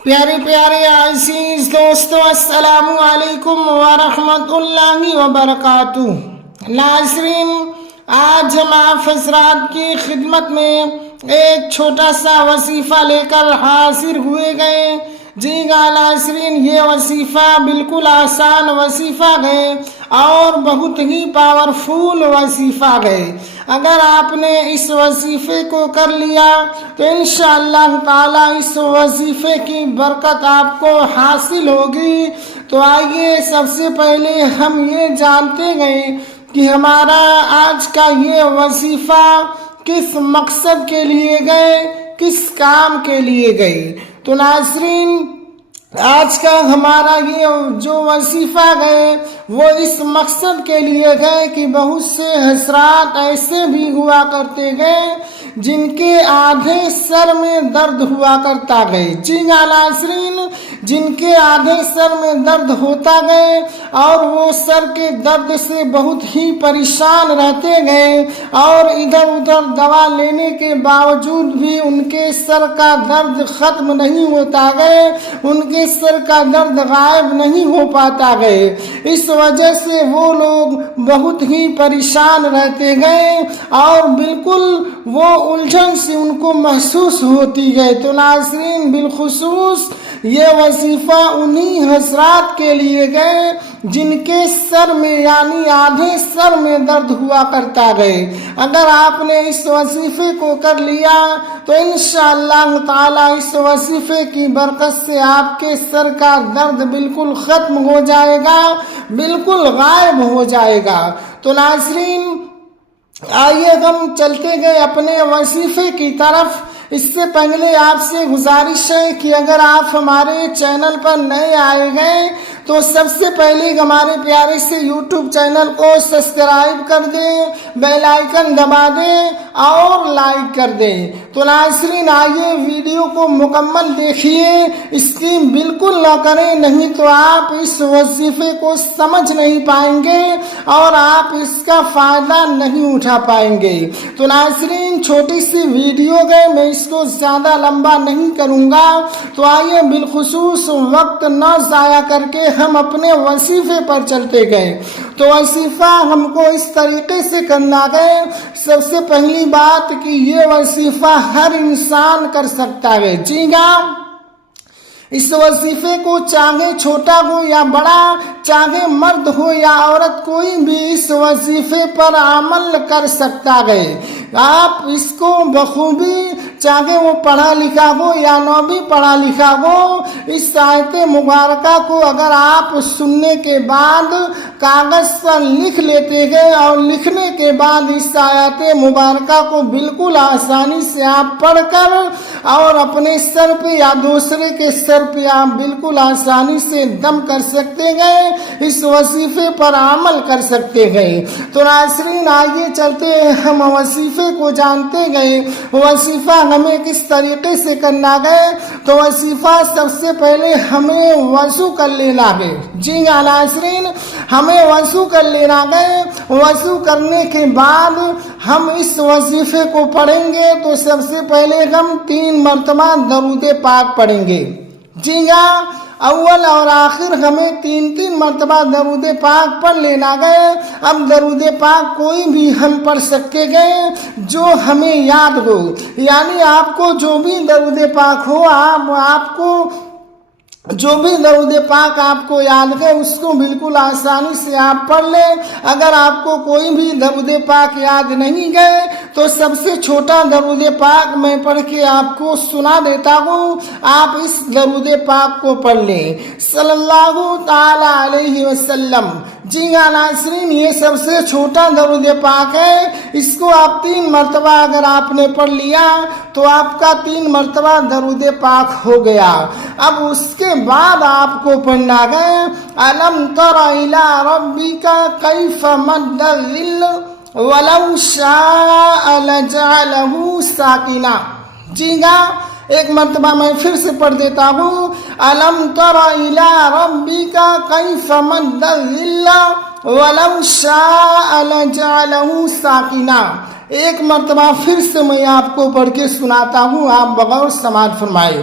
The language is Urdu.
پیارے پیارے عزیز دوستو، السلام علیکم ورحمۃ اللہ وبرکاتہ۔ ناظرین، آج ہم آپ حضرات کی خدمت میں ایک چھوٹا سا وظیفہ لے کر حاضر ہوئے گئے۔ جی ہاں ناظرین، یہ وظیفہ بالکل آسان وظیفہ ہے اور بہت ہی پاورفل وظیفہ ہے۔ اگر آپ نے اس وظیفے کو کر لیا تو انشاءاللہ تعالی اس وظیفے کی برکت آپ کو حاصل ہوگی۔ تو آئیے سب سے پہلے ہم یہ جانتے گئے کہ ہمارا آج کا یہ وظیفہ کس مقصد کے لیے گئے، کس کام کے لیے گئے۔ تو ناظرین، آج کا ہمارا یہ جو وظیفہ ہے وہ اس مقصد کے لیے ہے کہ بہت سے حضرات ایسے بھی ہوا کرتے گئے جن کے آدھے سر میں درد ہوا کرتا گئے۔ جی ہاں ناظرین، جن کے آدھے سر میں درد ہوتا گئے اور وہ سر کے درد سے بہت ہی پریشان رہتے گئے اور ادھر ادھر دوا لینے کے باوجود بھی ان کے سر کا درد ختم نہیں ہوتا گئے، ان کے سر کا درد غائب نہیں ہو پاتا گئے۔ اس وجہ سے وہ لوگ بہت ہی پریشان رہتے گئے اور بالکل وہ الجھن سے ان کو محسوس ہوتی ہے۔ تو ناظرین، بالخصوص یہ وظیفہ انہی حضرات کے لیے گئے جن کے سر میں یعنی آدھے سر میں درد ہوا کرتا گئے۔ اگر آپ نے اس وظیفے کو کر لیا تو انشاءاللہ تعالی اس وظیفے کی برکت سے آپ کے سر کا درد بالکل ختم ہو جائے گا، بالکل غائب ہو جائے گا۔ تو ناظرین، آئیے ہم چلتے گئے اپنے وظیفے کی طرف۔ اس سے پہلے آپ سے گزارش ہے کہ اگر آپ ہمارے چینل پر نئے آئے گئے تو سب سے پہلے ہمارے پیارے سے یوٹیوب چینل کو سبسکرائب کر دیں، بیل آئیکن دبا دیں اور لائک کر دیں۔ تو ناظرین، آئیے ویڈیو کو مکمل دیکھیے، اسکیم بالکل نہ کریں، نہیں تو آپ اس وظیفے کو سمجھ نہیں پائیں گے اور آپ اس کا فائدہ نہیں اٹھا پائیں گے۔ تو ناظرین، چھوٹی سی ویڈیو ہے، میں اس کو زیادہ لمبا نہیں کروں گا، تو آئیے بالخصوص وقت نہ ضائع کر کے ہم اپنے وظیفے پر چلتے گئے۔ تو وظیفہ ہم کو اس طریقے سے کرنا ہے۔ سب سے پہلی بات کہ یہ وظیفہ ہر انسان کر سکتا ہے۔ جی ہاں، اس وظیفے کو چاہے چھوٹا ہو یا بڑا، چاہے مرد ہو یا عورت، کوئی بھی اس وظیفے پر عمل کر سکتا ہے۔ آپ اس کو بخوبی، چاہے وہ پڑھا لکھا ہو یا نہ بھی پڑھا لکھا ہو، اس آیت مبارکہ کو اگر آپ سننے کے بعد کاغذ پر لکھ لیتے ہیں اور لکھنے کے بعد اس آیت مبارکہ کو بالکل آسانی سے آپ پڑھ کر اور اپنے سر پہ یا دوسرے کے سر پہ آپ بالکل آسانی سے دم کر سکتے ہیں، اس وظیفے پر عمل کر سکتے ہیں۔ تو ناظرین، آگے چلتے ہیں، ہم وظیفے کو جانتے گئے۔ وظیفہ ہمیں کس طریقے سے کرنا ہے؟ تو وظیفہ سب سے پہلے ہمیں وضو کر لینا ہے۔ جی ہاں ناظرین، ہمیں وضو کر لینا ہے۔ وضو کرنے کے بعد ہم اس وظیفے کو پڑھیں گے تو سب سے پہلے ہم 3 مرتبہ درود پاک پڑھیں گے۔ جی ہاں، اول اور آخر ہمیں 3 مرتبہ درود پاک پڑھ لینا گئے۔ اب درود پاک کوئی بھی ہم پڑھ سکتے گئے جو ہمیں یاد ہو، یعنی آپ کو جو بھی درود پاک ہو، آپ کو جو بھی درود پاک آپ کو یاد ہے اس کو بالکل آسانی سے آپ پڑھ لیں۔ اگر آپ کو کوئی بھی درود پاک یاد نہیں گئے تو سب سے چھوٹا درود پاک میں پڑھ کے آپ کو سنا دیتا ہوں، آپ اس درود پاک کو پڑھ لیں، صلی اللہ تعالی علیہ وسلم۔ جی ہاں ناظرین، یہ سب سے چھوٹا درود پاک ہے، اس کو آپ 3 مرتبہ اگر آپ نے پڑھ لیا تو آپ کا 3 مرتبہ درود پاک ہو گیا۔ اب اس کے بعد آپ کو پڑھنا ہے الم تر الی ربک کیف مد الظل ولو شاء لجعلہ ساکنا۔ جی ہاں، ایک مرتبہ میں پھر سے پڑھ دیتا ہوں، الم تر الی ربک کیف مد الظل ولو شاء لجعلہ ساکنا۔ ایک مرتبہ پھر سے میں آپ کو پڑھ کے سناتا ہوں، آپ بغور سماعت فرمائے۔